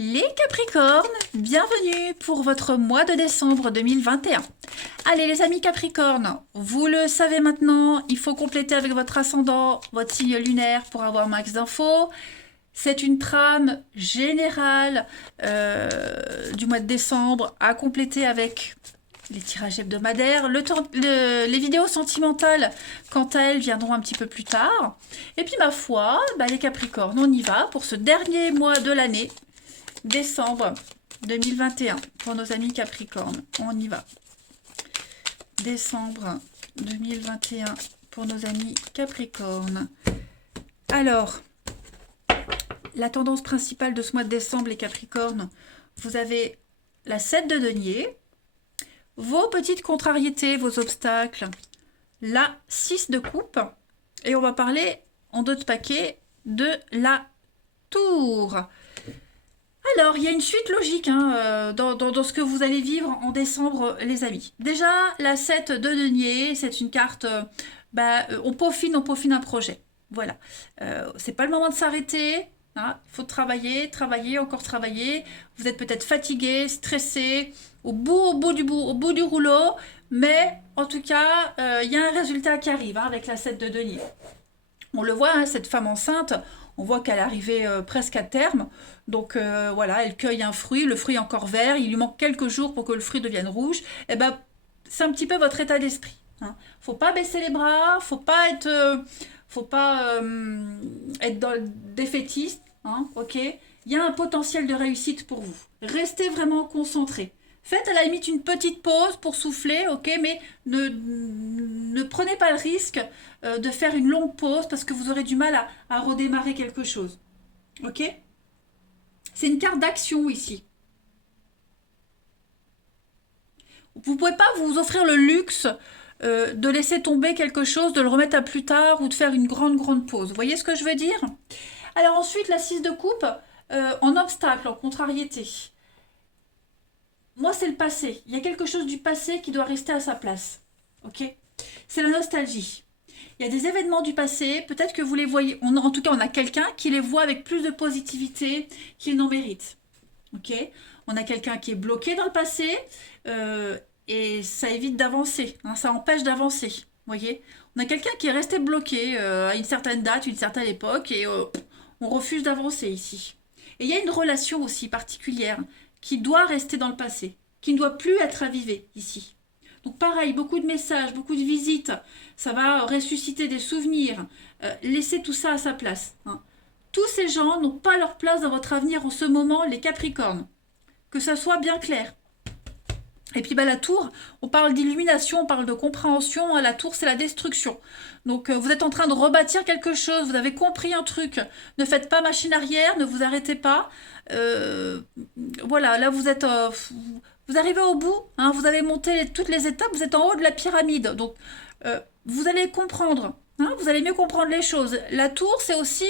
Les Capricornes, bienvenue pour votre mois de décembre 2021. Allez les amis Capricornes, vous le savez maintenant, il faut compléter avec votre ascendant, votre signe lunaire pour avoir max d'infos. C'est une trame générale du mois de décembre à compléter avec les tirages hebdomadaires. Les vidéos sentimentales, quant à elles, viendront un petit peu plus tard. Et puis ma foi, les Capricornes, on y va pour ce dernier mois de l'année. Décembre 2021 pour nos amis Capricornes. On y va. Décembre 2021 pour nos amis Capricornes. Alors, la tendance principale de ce mois de décembre, les Capricornes, vous avez la 7 de denier, vos petites contrariétés, vos obstacles, la 6 de coupe, et on va parler en d'autres paquets de la tour. Alors, il y a une suite logique dans ce que vous allez vivre en décembre, les amis. Déjà, la 7 de denier, c'est une carte, on peaufine un projet. Voilà. C'est pas le moment de s'arrêter. Il faut travailler, encore travailler. Vous êtes peut-être fatigué, stressé, au bout du rouleau. Mais, en tout cas, il y a un résultat qui arrive avec la 7 de denier. On le voit, cette femme enceinte, on voit qu'elle est arrivée presque à terme. Donc voilà, elle cueille un fruit, le fruit est encore vert, il lui manque quelques jours pour que le fruit devienne rouge. Et c'est un petit peu votre état d'esprit. Faut pas baisser les bras, faut pas être dans le défaitiste. Ok. Il y a un potentiel de réussite pour vous. Restez vraiment concentré. Faites à la limite une petite pause pour souffler, ok, mais ne prenez pas le risque de faire une longue pause parce que vous aurez du mal à redémarrer quelque chose. Ok? C'est une carte d'action ici. Vous ne pouvez pas vous offrir le luxe de laisser tomber quelque chose, de le remettre à plus tard ou de faire une grande pause. Vous voyez ce que je veux dire? Alors ensuite, la 6 de coupe, en obstacle, en contrariété. Moi, c'est le passé. Il y a quelque chose du passé qui doit rester à sa place. Ok? C'est la nostalgie. Il y a des événements du passé, peut-être que vous les voyez, en tout cas, on a quelqu'un qui les voit avec plus de positivité qu'il n'en mérite. Ok? On a quelqu'un qui est bloqué dans le passé et ça évite d'avancer. Ça empêche d'avancer. Voyez? On a quelqu'un qui est resté bloqué à une certaine date, une certaine époque et on refuse d'avancer ici. Et il y a une relation aussi particulière qui doit rester dans le passé, qui ne doit plus être avivée ici. Donc pareil, beaucoup de messages, beaucoup de visites, ça va ressusciter des souvenirs, laissez tout ça à sa place. Tous ces gens n'ont pas leur place dans votre avenir en ce moment, les Capricornes. Que ça soit bien clair. Et puis la tour, on parle d'illumination, on parle de compréhension, la tour c'est la destruction. Donc vous êtes en train de rebâtir quelque chose, vous avez compris un truc, ne faites pas machine arrière, ne vous arrêtez pas. Voilà, là vous êtes... vous arrivez au bout, vous allez monter toutes les étapes, vous êtes en haut de la pyramide. Donc vous allez comprendre. Vous allez mieux comprendre les choses. La tour, c'est aussi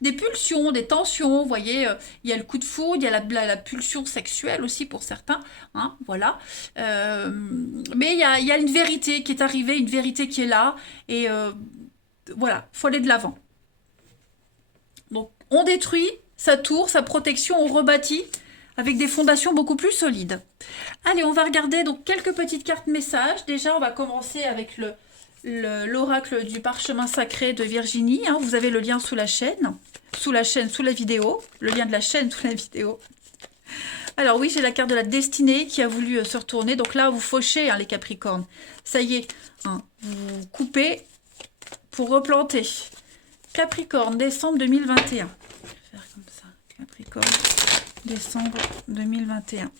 des pulsions, des tensions. Vous voyez, il y a le coup de foudre, il y a la pulsion sexuelle aussi pour certains. Voilà. Mais il y a une vérité qui est arrivée, une vérité qui est là. Et voilà, il faut aller de l'avant. Donc, on détruit sa tour, sa protection, on rebâtit avec des fondations beaucoup plus solides. Allez, on va regarder donc quelques petites cartes messages. Déjà, on va commencer avec l'oracle du parchemin sacré de Virginie. Vous avez le lien sous la chaîne, sous la vidéo, le lien de la chaîne sous la vidéo. Alors oui, j'ai la carte de la destinée qui a voulu se retourner. Donc là, vous fauchez les Capricornes. Ça y est, vous coupez pour replanter. Capricorne, décembre 2021. Je vais faire comme ça. Capricorne, décembre 2021.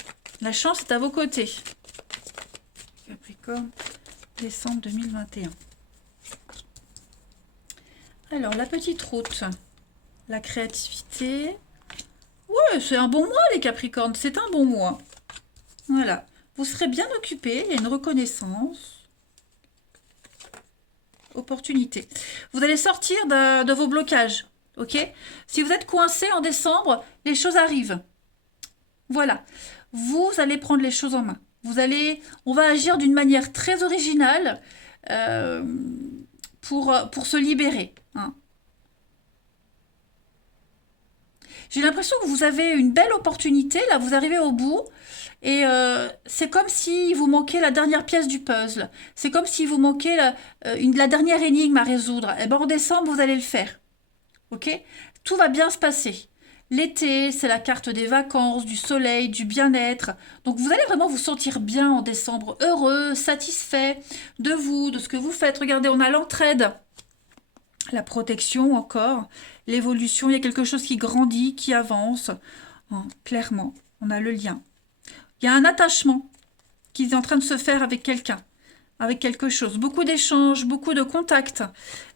La chance est à vos côtés. Capricorne, décembre 2021. Alors, la petite route, la créativité. Ouais, c'est un bon mois, les Capricornes, c'est un bon mois. Voilà, vous serez bien occupés, il y a une reconnaissance. Opportunité. Vous allez sortir de vos blocages, ok? Si vous êtes coincé en décembre, les choses arrivent. Voilà, vous allez prendre les choses en main. On va agir d'une manière très originale pour se libérer. J'ai l'impression que vous avez une belle opportunité. Là, vous arrivez au bout. Et c'est comme s'il vous manquait la dernière pièce du puzzle. C'est comme s'il vous manquait la dernière énigme à résoudre. Et ben en décembre, vous allez le faire. Ok? Tout va bien se passer. L'été, c'est la carte des vacances, du soleil, du bien-être. Donc vous allez vraiment vous sentir bien en décembre, heureux, satisfait de vous, de ce que vous faites. Regardez, on a l'entraide, la protection encore, l'évolution. Il y a quelque chose qui grandit, qui avance. Hein, clairement, on a le lien. Il y a un attachement qui est en train de se faire avec quelqu'un, avec quelque chose. Beaucoup d'échanges, beaucoup de contacts,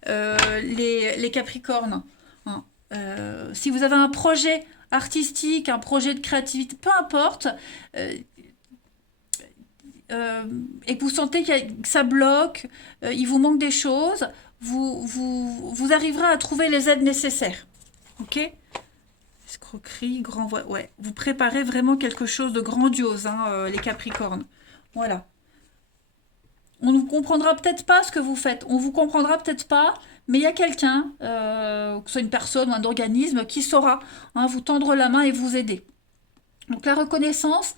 les Capricornes. Hein. Si vous avez un projet artistique, un projet de créativité, peu importe, et que vous sentez que ça bloque, il vous manque des choses, vous arriverez à trouver les aides nécessaires. Ok? Escroquerie, grand voix. Ouais, vous préparez vraiment quelque chose de grandiose, hein, les Capricornes. Voilà. On ne comprendra peut-être pas ce que vous faites. On vous comprendra peut-être pas, mais il y a quelqu'un, que ce soit une personne ou un organisme, qui saura vous tendre la main et vous aider. Donc la reconnaissance,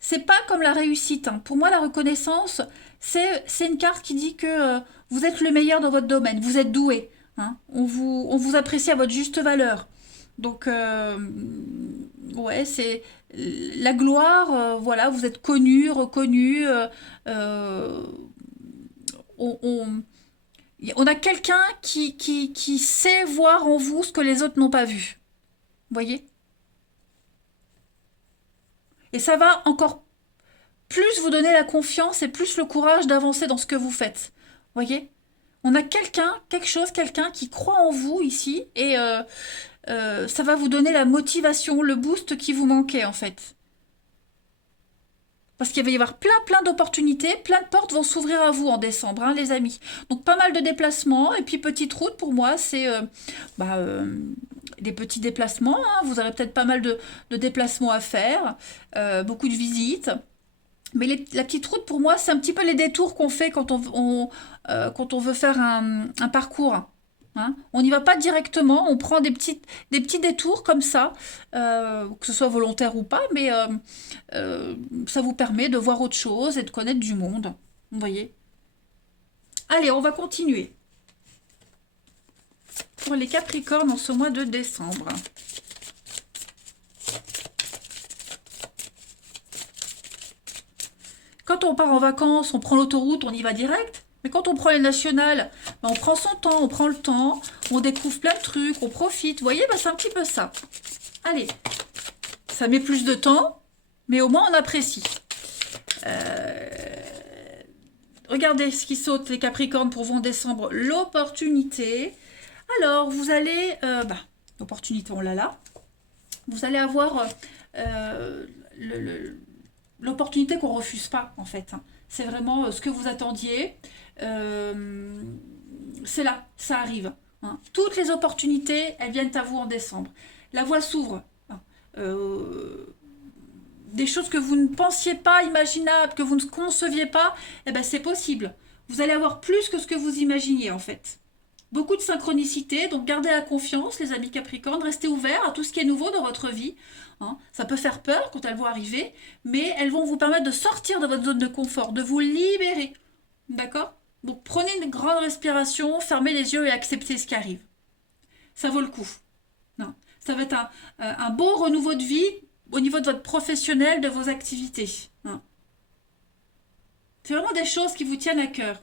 c'est pas comme la réussite. Hein. Pour moi, la reconnaissance, c'est une carte qui dit que vous êtes le meilleur dans votre domaine, vous êtes doué. Hein. On vous apprécie à votre juste valeur. Donc, ouais, c'est la gloire, voilà, vous êtes connu, reconnu. On, on- on a quelqu'un qui sait voir en vous ce que les autres n'ont pas vu. Vous voyez? Et ça va encore plus vous donner la confiance et plus le courage d'avancer dans ce que vous faites. Vous voyez? On a quelqu'un, quelque chose, quelqu'un qui croit en vous ici et ça va vous donner la motivation, le boost qui vous manquait en fait. Parce qu'il va y avoir plein d'opportunités, plein de portes vont s'ouvrir à vous en décembre, hein, les amis. Donc pas mal de déplacements. Et puis petite route pour moi, c'est des petits déplacements. Hein. Vous aurez peut-être pas mal de déplacements à faire, beaucoup de visites. Mais la petite route pour moi, c'est un petit peu les détours qu'on fait quand on veut faire un parcours. Hein. On n'y va pas directement, on prend des petits détours comme ça, que ce soit volontaire ou pas, mais ça vous permet de voir autre chose et de connaître du monde. Vous voyez? Allez, on va continuer. Pour les Capricornes en ce mois de décembre. Quand on part en vacances, on prend l'autoroute, on y va direct. Mais quand on prend les nationales, ben on prend son temps, on prend le temps, on découvre plein de trucs, on profite. Vous voyez, ben c'est un petit peu ça. Allez, ça met plus de temps, mais au moins on apprécie. Regardez ce qui saute, les Capricornes, pour vous en décembre. L'opportunité. Alors, vous allez... l'opportunité, on l'a là. Vous allez avoir l'opportunité qu'on ne refuse pas, en fait. Hein. C'est vraiment ce que vous attendiez. C'est là, ça arrive. Hein. Toutes les opportunités, elles viennent à vous en décembre. La voie s'ouvre. Hein. Des choses que vous ne pensiez pas imaginables, que vous ne conceviez pas, eh ben c'est possible. Vous allez avoir plus que ce que vous imaginiez, en fait. Beaucoup de synchronicité, donc gardez la confiance, les amis Capricornes, restez ouverts à tout ce qui est nouveau dans votre vie. Hein. Ça peut faire peur quand elles vont arriver, mais elles vont vous permettre de sortir de votre zone de confort, de vous libérer. D'accord? Donc prenez une grande respiration, fermez les yeux et acceptez ce qui arrive. Ça vaut le coup. Non. Ça va être un beau renouveau de vie au niveau de votre professionnel, de vos activités. Hein. C'est vraiment des choses qui vous tiennent à cœur.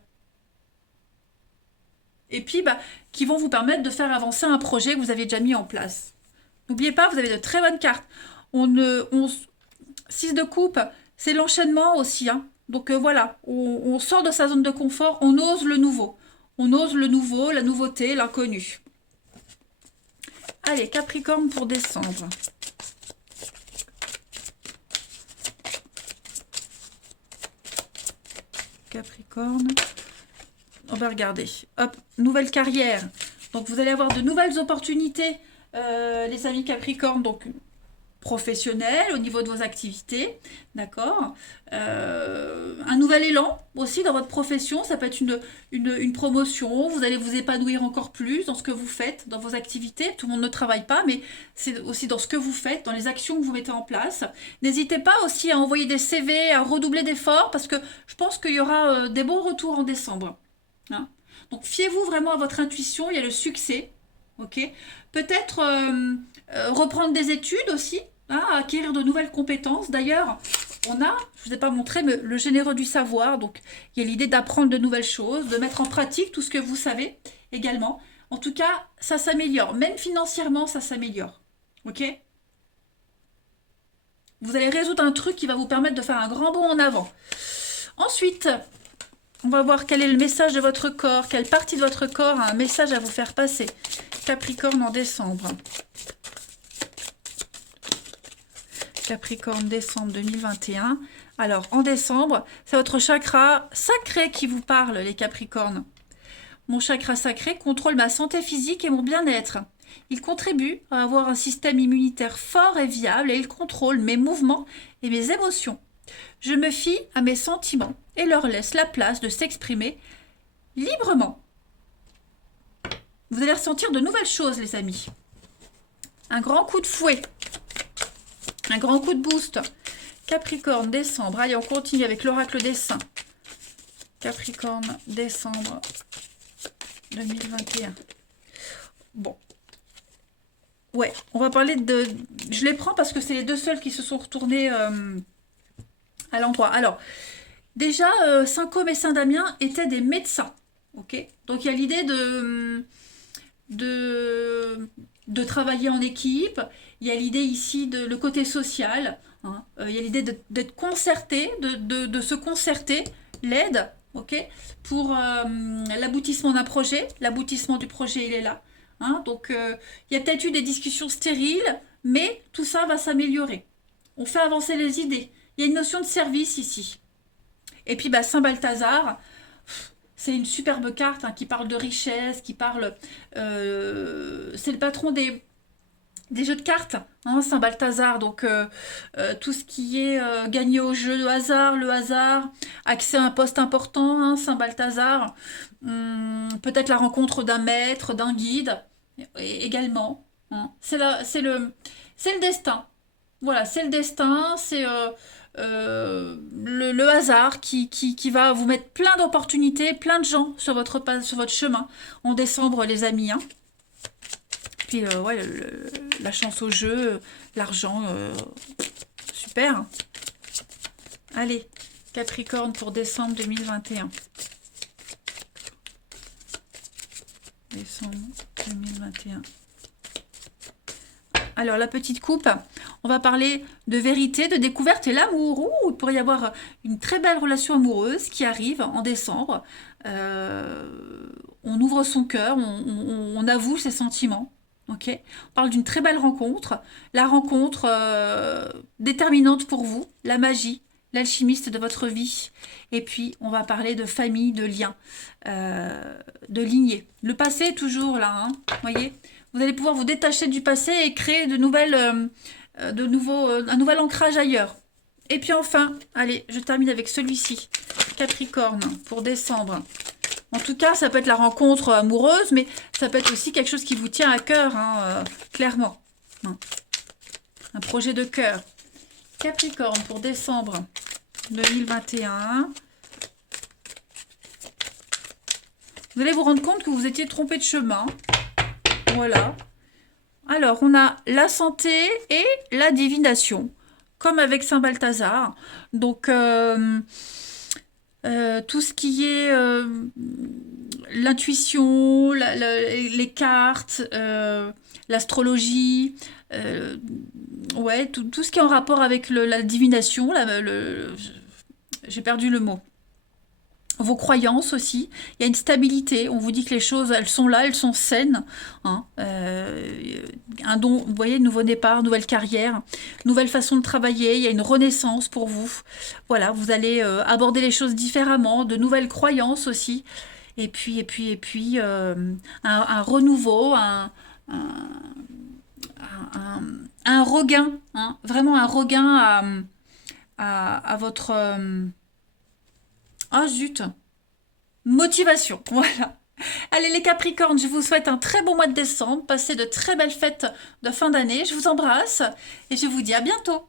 Et puis, qui vont vous permettre de faire avancer un projet que vous avez déjà mis en place. N'oubliez pas, vous avez de très bonnes cartes. 6 de coupe, c'est l'enchaînement aussi. Hein. Donc voilà, on sort de sa zone de confort, on ose le nouveau. On ose le nouveau, la nouveauté, l'inconnu. Allez, Capricorne pour décembre. Capricorne. On va regarder. Hop, nouvelle carrière. Donc vous allez avoir de nouvelles opportunités, les amis Capricorne. Donc professionnel, au niveau de vos activités, d'accord. Un nouvel élan aussi dans votre profession, ça peut être une promotion, vous allez vous épanouir encore plus dans ce que vous faites, dans vos activités. Tout le monde ne travaille pas, mais c'est aussi dans ce que vous faites, dans les actions que vous mettez en place. N'hésitez pas aussi à envoyer des CV, à redoubler d'efforts, parce que je pense qu'il y aura des bons retours en décembre. Hein. Donc fiez-vous vraiment à votre intuition, il y a le succès. Ok. Peut-être reprendre des études aussi, hein, acquérir de nouvelles compétences. D'ailleurs, je ne vous ai pas montré, mais le généreux du savoir. Donc, il y a l'idée d'apprendre de nouvelles choses, de mettre en pratique tout ce que vous savez également. En tout cas, ça s'améliore. Même financièrement, ça s'améliore. Ok. Vous allez résoudre un truc qui va vous permettre de faire un grand bond en avant. Ensuite, on va voir quel est le message de votre corps, quelle partie de votre corps a un message à vous faire passer. Capricorne en décembre. Capricorne, décembre 2021. Alors, en décembre, c'est votre chakra sacré qui vous parle, les Capricornes. Mon chakra sacré contrôle ma santé physique et mon bien-être. Il contribue à avoir un système immunitaire fort et viable et il contrôle mes mouvements et mes émotions. Je me fie à mes sentiments et leur laisse la place de s'exprimer librement. Vous allez ressentir de nouvelles choses, les amis. Un grand coup de fouet. Un grand coup de boost. Capricorne, décembre. Allez, on continue avec l'oracle des saints. Capricorne, décembre 2021. Bon. Ouais, on va parler de... Je les prends parce que c'est les deux seuls qui se sont retournés à l'endroit. Alors, déjà, Saint-Côme et Saint-Damien étaient des médecins. Ok. Donc, il y a l'idée de travailler en équipe. Il y a l'idée ici de le côté social. Hein. Il y a l'idée d'être concerté, de se concerter, l'aide, ok, pour l'aboutissement d'un projet. L'aboutissement du projet, il est là. Hein. Donc, il y a peut-être eu des discussions stériles, mais tout ça va s'améliorer. On fait avancer les idées. Il y a une notion de service ici. Et puis, bah, Saint-Balthazar, c'est une superbe carte hein, qui parle de richesse, qui parle... c'est le patron des jeux de cartes, hein, Saint-Balthazar. Donc, tout ce qui est gagné au jeu, le hasard, accès à un poste important, hein, Saint-Balthazar. Peut-être la rencontre d'un maître, d'un guide, également. Hein. C'est le destin. Voilà, c'est le destin, c'est... le hasard qui va vous mettre plein d'opportunités, plein de gens sur votre chemin en décembre, les amis. Hein. Puis, ouais, la chance au jeu, l'argent, super. Allez, Capricorne pour décembre 2021. Décembre 2021. Alors, la petite coupe, on va parler de vérité, de découverte et l'amour. Ouh, il pourrait y avoir une très belle relation amoureuse qui arrive en décembre. On ouvre son cœur, on avoue ses sentiments. Okay. On parle d'une très belle rencontre. La rencontre déterminante pour vous, la magie, l'alchimiste de votre vie. Et puis, on va parler de famille, de liens, de lignée. Le passé est toujours là, hein, voyez. Vous allez pouvoir vous détacher du passé et créer un nouvel ancrage ailleurs. Et puis enfin, allez, je termine avec celui-ci. Capricorne, pour décembre. En tout cas, ça peut être la rencontre amoureuse, mais ça peut être aussi quelque chose qui vous tient à cœur, hein, clairement. Un projet de cœur. Capricorne, pour décembre 2021. Vous allez vous rendre compte que vous étiez trompé de chemin. Voilà. Alors, on a la santé et la divination, comme avec Saint-Balthazar. Donc, tout ce qui est l'intuition, les cartes, l'astrologie, ouais, tout ce qui est en rapport avec la divination, j'ai perdu le mot. Vos croyances aussi, il y a une stabilité, on vous dit que les choses, elles sont là, elles sont saines. Hein. Un don, vous voyez, nouveau départ, nouvelle carrière, nouvelle façon de travailler, il y a une renaissance pour vous. Voilà, vous allez aborder les choses différemment, de nouvelles croyances aussi. Et puis un renouveau, un un regain, hein, vraiment un regain à votre... oh zut, motivation, voilà. Allez les Capricornes, je vous souhaite un très bon mois de décembre, passez de très belles fêtes de fin d'année, je vous embrasse et je vous dis à bientôt.